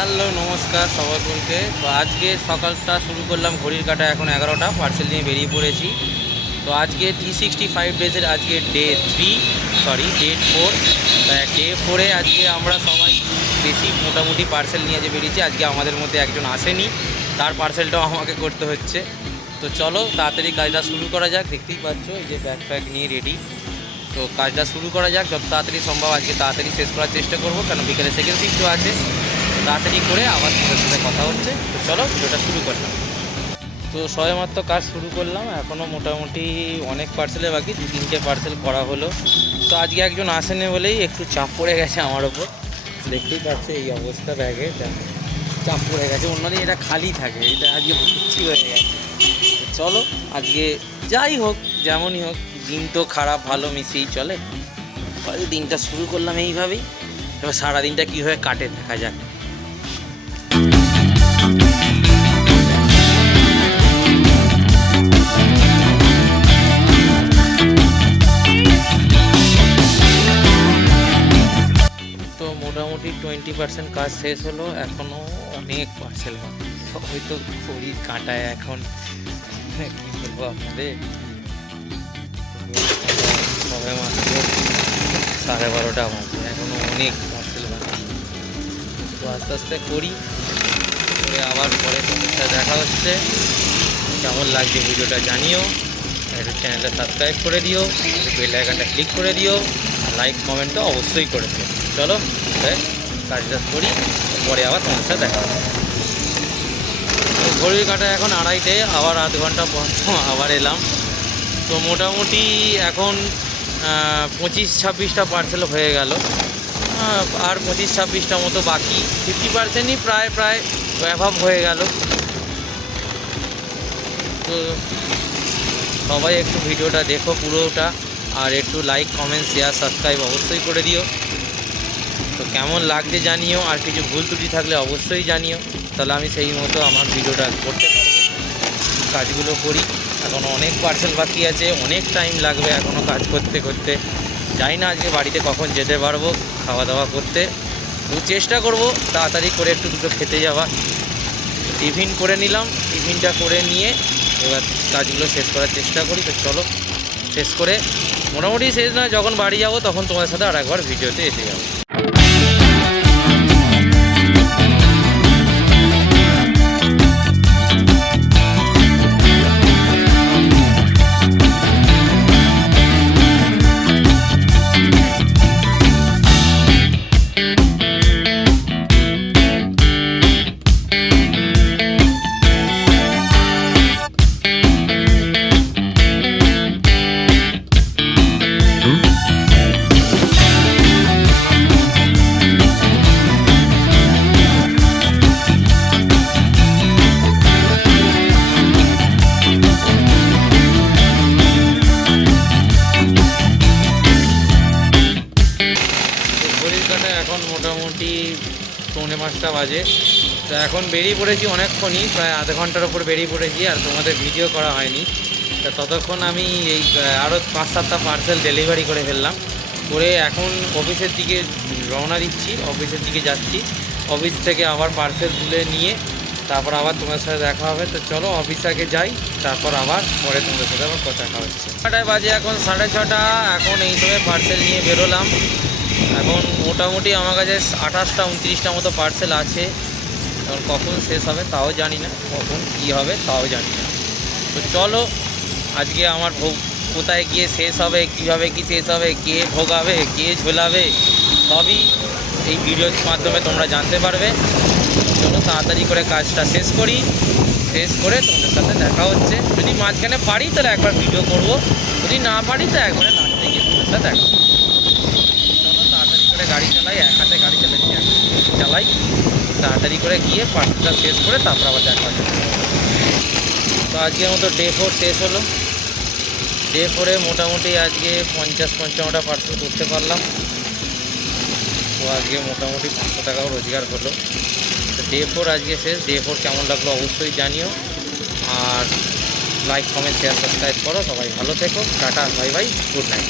Hello নমস্কার সকলকে। তো আজকে সকালটা শুরু করলাম ঘড়ির কাঁটা এখন 11টা, পার্সেল নিয়ে বেরিয়ে পড়েছি। তো আজকে 365 ডেজের আজকে ডে 4। ডে 4-এ আজকে আমরা সবাই বেশি মোটামুটি পার্সেল নিয়ে যে বেরিয়েছি। আজকে আমাদের মধ্যে একজন আসেনি, তার পার্সেলটাও আমাকে করতে হচ্ছে। তো চলো তাড়াতাড়ি কাজটা শুরু করা যাক। দেখতেই পাচ্ছ এই যে ব্যাগ ফ্যাগ নিয়ে রেডি। তো কাজটা শুরু করা যাক, যত তাড়াতাড়ি সম্ভব আজকে তাড়াতাড়ি শেষ করার চেষ্টা করবো, কেন বিকেলে সেকেন্ড শিফটও আছে। তাড়াতাড়ি করে আবার তোমাদের সাথে কথা হচ্ছে। তো চলো ভিডিওটা শুরু করলাম। তো সবেমাত্র কাজ শুরু করলাম, এখনও মোটামুটি অনেক পার্সেলে বাকি, 2-3টে পার্সেল করা হলো। তো আজকে একজন আসেনি বলেই একটু চাপ পড়ে গেছে আমার ওপর। দেখতেই পাচ্ছে এই অবস্থা, ব্যাগে চাপ পড়ে গেছে। অন্যদিন এটা খালি থাকে, এটা আজকে ভর্তি হয়ে গেছে। চলো আজকে যাই হোক যেমনই হোক, দিন তো খারাপ ভালো মিশিয়েই চলে। দিনটা শুরু করলাম এইভাবেই, এবার সারাদিনটা কীভাবে কাটে দেখা যাক। তো মোটামুটি 20% কাজ শেষ হলো, এখনও অনেক পার্সেল বাকি। সবাই তো ঘড়ির কাঁটায় এখন কী বলবো আপনাদের, সবে মাত্র 12:30 বাজে, এখনও অনেক পার্সেল বাকি। তো আস্তে আস্তে করি, করে আবার পরে তোমাদের সাথে দেখা হচ্ছে। কেমন লাগছে ভিডিওটা জানিও, একটু চ্যানেলটা সাবস্ক্রাইব করে দিও, বেল আইকনটা ক্লিক করে দিও, আর লাইক কমেন্ট তো অবশ্যই করে দিও। চলো কাজটা করি, পরে আবার তোমার সাথে দেখা হবে। তো ঘড়ির কাঁটা এখন 2:30, আবার আধ ঘন্টা পর আবার এলাম। তো মোটামুটি এখন 25-26টা পার্সেল হয়ে গেল, আর 25-26টা মতো বাকি। 50%ই প্রায় অ্যাভাব হয়ে গেল। তো সবাই একটু ভিডিওটা দেখো পুরোটা, আর একটু লাইক কমেন্ট শেয়ার সাবস্ক্রাইব অবশ্যই করে দিও। তো কেমন লাগছে জানিও, আর কিছু ভুল ত্রুটি থাকলে অবশ্যই জানিও, তাহলে আমি সেই মতো আমার ভিডিওটা করতে পারবো। কাজগুলো করি, এখনও অনেক পার্সেল বাকি আছে, অনেক টাইম লাগবে এখনও কাজ করতে করতে। জানি না আজকে বাড়িতে কখন যেতে পারবো খাওয়া দাওয়া করতে। তো চেষ্টা করব তাড়াতাড়ি করে একটু দুটো খেতে যাওয়া। টিফিন করে নিলাম, টিফিনটা করে নিয়ে এবার কাজগুলো শেষ করার চেষ্টা করি। তো চলো শেষ করে, মোটামুটি শেষ না, যখন বাড়ি যাব তখন তোমার সাথে আরেকবার ভিডিওতে এসে যাবো। এখন মোটামুটি 4:45টা বাজে। তো এখন বেরিয়ে পড়েছি অনেকক্ষণই, প্রায় আধ ঘন্টার ওপর বেরিয়ে পড়েছি, আর তোমাদের ভিডিও করা হয়নি। তা ততক্ষণ আমি এই আরও 5-7টা পার্সেল ডেলিভারি করে ফেললাম, করে এখন অফিসের দিকে রওনা দিচ্ছি, অফিসের দিকে যাচ্ছি। অফিস থেকে আবার পার্সেল তুলে নিয়ে তারপর আবার তোমার সাথে দেখা হবে। তো চলো অফিস আগে যাই, তারপর আবার পরে তোমাদের সাথে আবার কথা হচ্ছে। 6টায় বাজে এখন 6:30। এখন এই সময় পার্সেল নিয়ে বেরোলাম। এখন মোটামুটি আমার কাছে 28-29টা মতো পার্সেল আছে। এখন কখন শেষ হবে তাও জানি না, কখন কী হবে তাও জানি না। তো চলো আজকে আমার ভোগ কোথায় গিয়ে শেষ হবে, কীভাবে কী শেষ হবে, কে ভোগাবে কে ঝোলাবে, সবই এই ভিডিওর মাধ্যমে তোমরা জানতে পারবে। চলো তাড়াতাড়ি করে কাজটা শেষ করি, শেষ করে তোমাদের সাথে দেখা হচ্ছে। যদি মাঝখানে পারি তাহলে একবার ভিডিও করব, যদি না পারি তো একবারে লাস্টে গিয়ে তোমাদের সাথে দেখা হবে। গাড়ি চালাই, এক হাতে গাড়ি চালাচ্ছি, এক হাতে চালাই। তাড়াতাড়ি করে গিয়ে পার্সেলটা শেষ করে তারপর আবার দেখা যাবে। তো আজকের মতো ডে 4 শেষ হলো। ডে 4-এ মোটামুটি আজকে 50-55টা পার্সেল করতে পারলাম। তো আজকে মোটামুটি 500 টাকাও রোজগার হলো। তো ডে 4 আজকে শেষ। ডে 4 কেমন লাগলো অবশ্যই জানিও, আর লাইক কমেন্ট শেয়ার সাবস্ক্রাইব করো। সবাই ভালো থেকো, tata bye bye, good night.